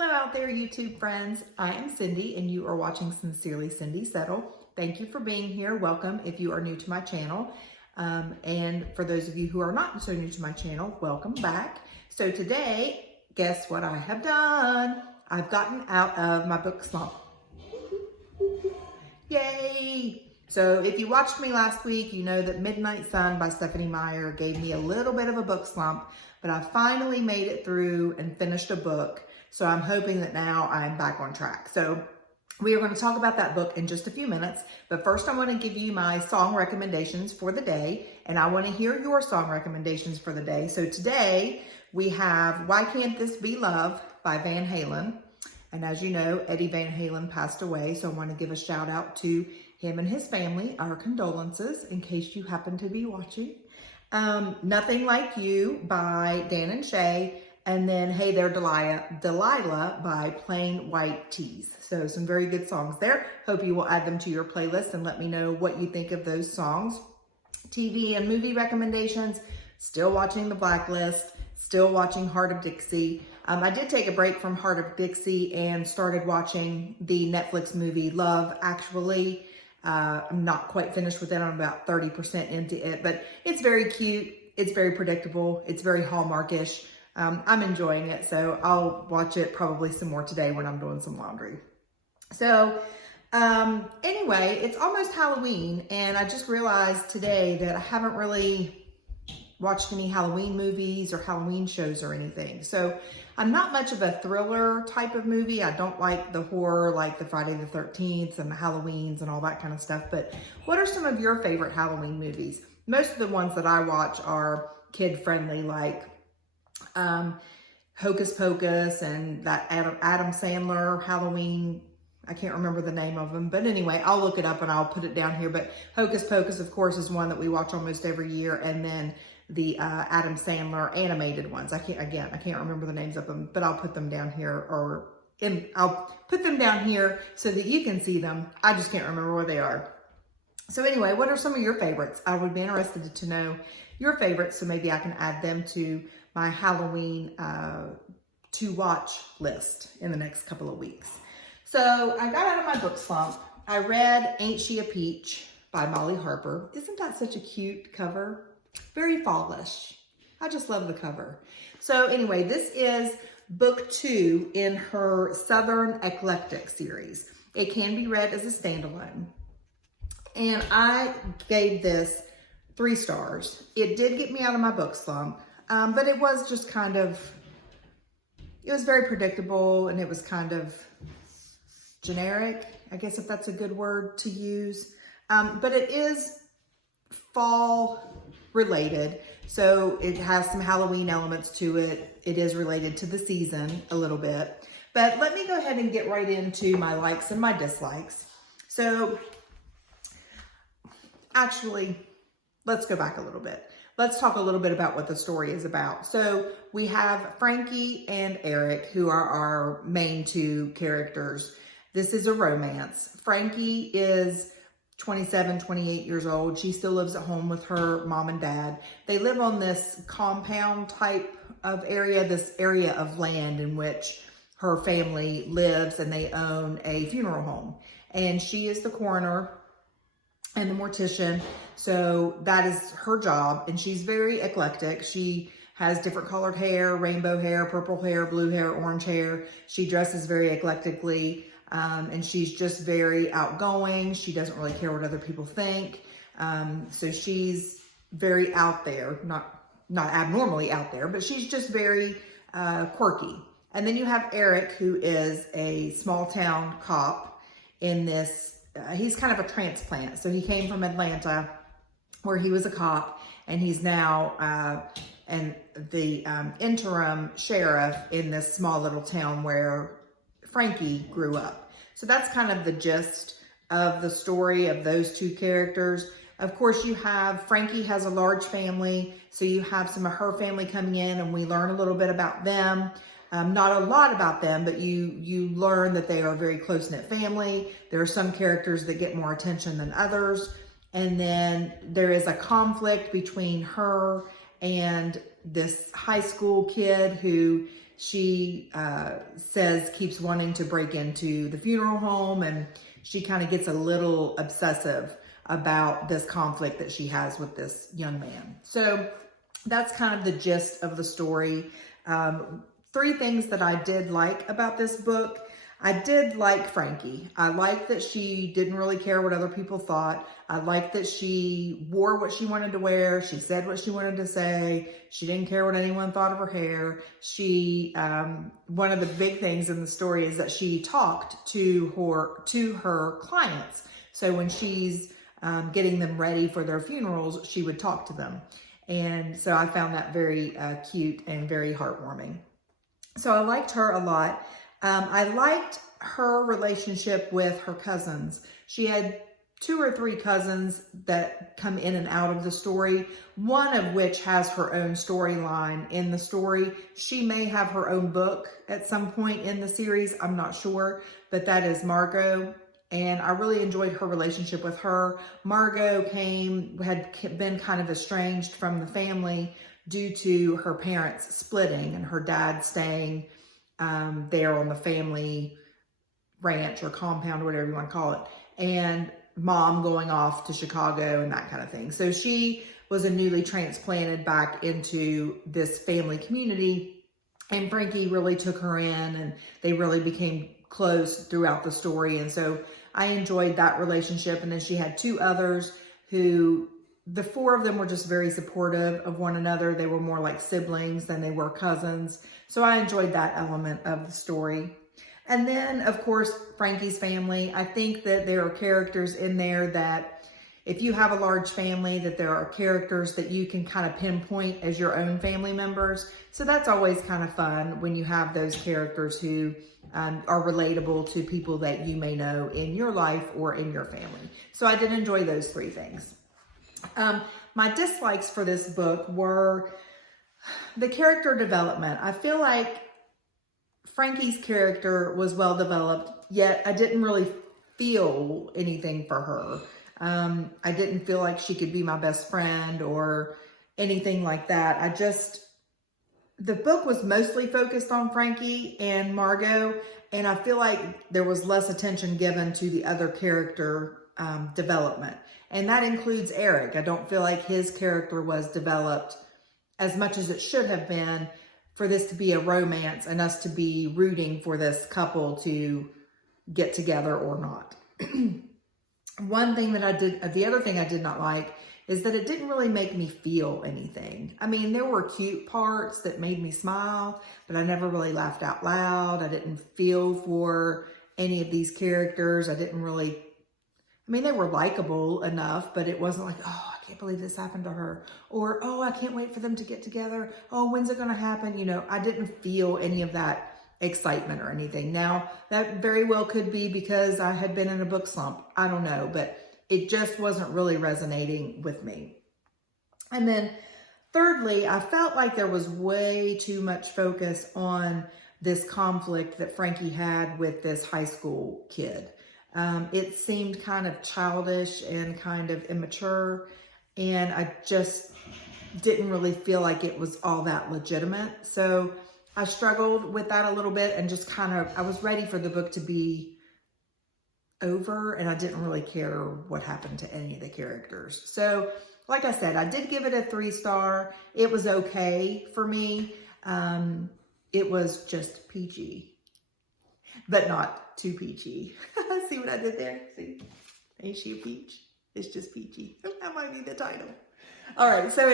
Hello out there, YouTube friends. I am Cindy and you are watching Sincerely Cindy Settle. Thank you for being here. Welcome if you are new to my channel. And for those of you who are not so new to my channel, welcome back. So today, guess what I have done? I've gotten out of my book slump. Yay! So if you watched me last week, you know that Midnight Sun by Stephenie Meyer gave me a little bit of a book slump, but I finally made it through and finished a book. So I'm hoping that now I'm back on track. So we are going to talk about that book in just a few minutes, but first I want to give you my song recommendations for the day, and I want to hear your song recommendations for the day. So today we have Why Can't This Be Love by Van Halen. And as you know, Eddie Van Halen passed away, so I want to give a shout out to him and his family, our condolences, in case you happen to be watching. Nothing Like You by Dan and Shay, and then Hey There Delilah by Plain White Tees. So some very good songs there. Hope you will add them to your playlist and let me know what you think of those songs. TV and movie recommendations, still watching The Blacklist, still watching Hart of Dixie. I did take a break from Hart of Dixie and started watching the Netflix movie Love Actually. I'm not quite finished with it. I'm about 30% into it, but it's very cute. It's very predictable. It's very Hallmarkish. I'm enjoying it, so I'll watch it probably some more today when I'm doing some laundry. So anyway, it's almost Halloween, and I just realized today that I haven't really watched any Halloween movies or Halloween shows or anything. So I'm not much of a thriller type of movie. I don't like the horror, like the Friday the 13th and the Halloweens and all that kind of stuff. But what are some of your favorite Halloween movies? Most of the ones that I watch are kid-friendly, like Hocus Pocus and that Adam Sandler Halloween. I can't remember the name of them, but anyway, I'll look it up and I'll put it down here. But Hocus Pocus, of course, is one that we watch almost every year. And then the Adam Sandler animated ones. I can't remember the names of them, but I'll put them down here, I'll put them down here so that you can see them. I just can't remember where they are. So anyway, what are some of your favorites? I would be interested to know your favorites, so maybe I can add them to my Halloween to watch list in the next couple of weeks. So I got out of my book slump. I read Ain't She a Peach by Molly Harper. Isn't that such a cute cover? Very fallish. I just love the cover. So anyway, this is book 2 in her Southern Eclectic series. It can be read as a standalone. And I gave this 3 stars. It did get me out of my book slump, but it was just kind of, it was very predictable and it was kind of generic, I guess if that's a good word to use. But it is fall related, so it has some Halloween elements to it. It is related to the season a little bit. But let me go ahead and get right into my likes and my dislikes. So actually, let's go back a little bit. Let's talk a little bit about what the story is about. So we have Frankie and Eric, who are our main 2 characters. This is a romance. Frankie is 27, 28 years old. She still lives at home with her mom and dad. They live on this compound type of area, this area of land in which her family lives, and they own a funeral home. And she is the coroner and the mortician. So that is her job. And she's very eclectic. She has different colored hair, rainbow hair, purple hair, blue hair, orange hair. She dresses very eclectically. And she's just very outgoing. She doesn't really care what other people think. So she's very out there, not abnormally out there, but she's just very quirky. And then you have Eric, who is a small town cop in this, he's kind of a transplant. So he came from Atlanta where he was a cop, and he's now the interim sheriff in this small little town where Frankie grew up. So that's kind of the gist of the story of those 2 characters. Of course, you have Frankie has a large family, so you have some of her family coming in, and we learn a little bit about them. Not a lot about them, but you learn that they are a very close-knit family. There are some characters that get more attention than others. And then there is a conflict between her and this high school kid who she keeps wanting to break into the funeral home, and she kind of gets a little obsessive about this conflict that she has with this young man. So that's kind of the gist of the story. 3 things that I did like about this book. I did like Frankie. I liked that she didn't really care what other people thought. I liked that she wore what she wanted to wear. She said what she wanted to say. She didn't care what anyone thought of her hair. She, one of the big things in the story is that she talked to her clients. So when she's getting them ready for their funerals, she would talk to them. And so I found that very cute and very heartwarming. So I liked her a lot. I liked her relationship with her cousins. She had 2 or 3 cousins that come in and out of the story, one of which has her own storyline in the story. She may have her own book at some point in the series, I'm not sure, but that is Margot. And I really enjoyed her relationship with her. Margot had been kind of estranged from the family due to her parents splitting and her dad staying there on the family ranch or compound, or whatever you want to call it, and mom going off to Chicago and that kind of thing. So she was a newly transplanted back into this family community, and Frankie really took her in, and they really became close throughout the story. And so I enjoyed that relationship. And then she had 2 others who, the 4 of them were just very supportive of one another. They were more like siblings than they were cousins. So I enjoyed that element of the story. And then, of course, Frankie's family. I think that there are characters in there that, if you have a large family, that there are characters that you can kind of pinpoint as your own family members. So that's always kind of fun when you have those characters who are relatable to people that you may know in your life or in your family. So I did enjoy those 3 things. My dislikes for this book were the character development. I feel like Frankie's character was well developed, yet I didn't really feel anything for her. I didn't feel like she could be my best friend or anything like that. The book was mostly focused on Frankie and Margot, and I feel like there was less attention given to the other character development. And that includes Eric. I don't feel like his character was developed as much as it should have been for this to be a romance and us to be rooting for this couple to get together or not. The other thing I did not like is that it didn't really make me feel anything. I mean, there were cute parts that made me smile, but I never really laughed out loud. I didn't feel for any of these characters. They were likable enough, but it wasn't like, oh, I can't believe this happened to her. Or, oh, I can't wait for them to get together. Oh, when's it going to happen? I didn't feel any of that excitement or anything. Now, that very well could be because I had been in a book slump. I don't know, but it just wasn't really resonating with me. And then thirdly, I felt like there was way too much focus on this conflict that Frankie had with this high school kid. It seemed kind of childish and kind of immature, and I just didn't really feel like it was all that legitimate. So I struggled with that a little bit, and just I was ready for the book to be over, and I didn't really care what happened to any of the characters. So like I said, I did give it a 3-star. It was okay for me. It was just peachy, but not too peachy. See what I did there? See? Ain't she a peach? It's just peachy. That might be the title. All right. So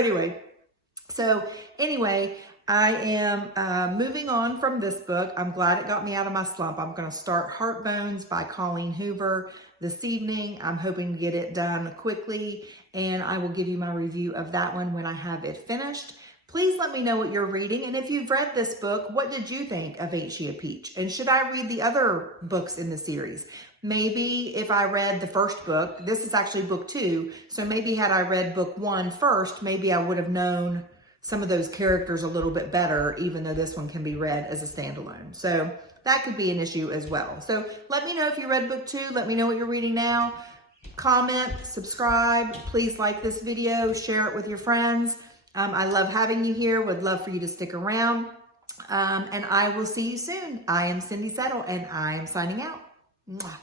anyway, I am moving on from this book. I'm glad it got me out of my slump. I'm going to start Heartbones by Colleen Hoover this evening. I'm hoping to get it done quickly, and I will give you my review of that one when I have it finished. Please let me know what you're reading, and if you've read this book, what did you think of Ain't She a Peach? And should I read the other books in the series? Maybe if I read the first book, this is actually book 2, so maybe had I read book 1 first, maybe I would have known some of those characters a little bit better, even though this one can be read as a standalone. So that could be an issue as well. So let me know if you read book 2. Let me know what you're reading now. Comment, subscribe. Please like this video, share it with your friends. I love having you here. Would love for you to stick around. And I will see you soon. I am Cindy Settle, and I am signing out. Mwah.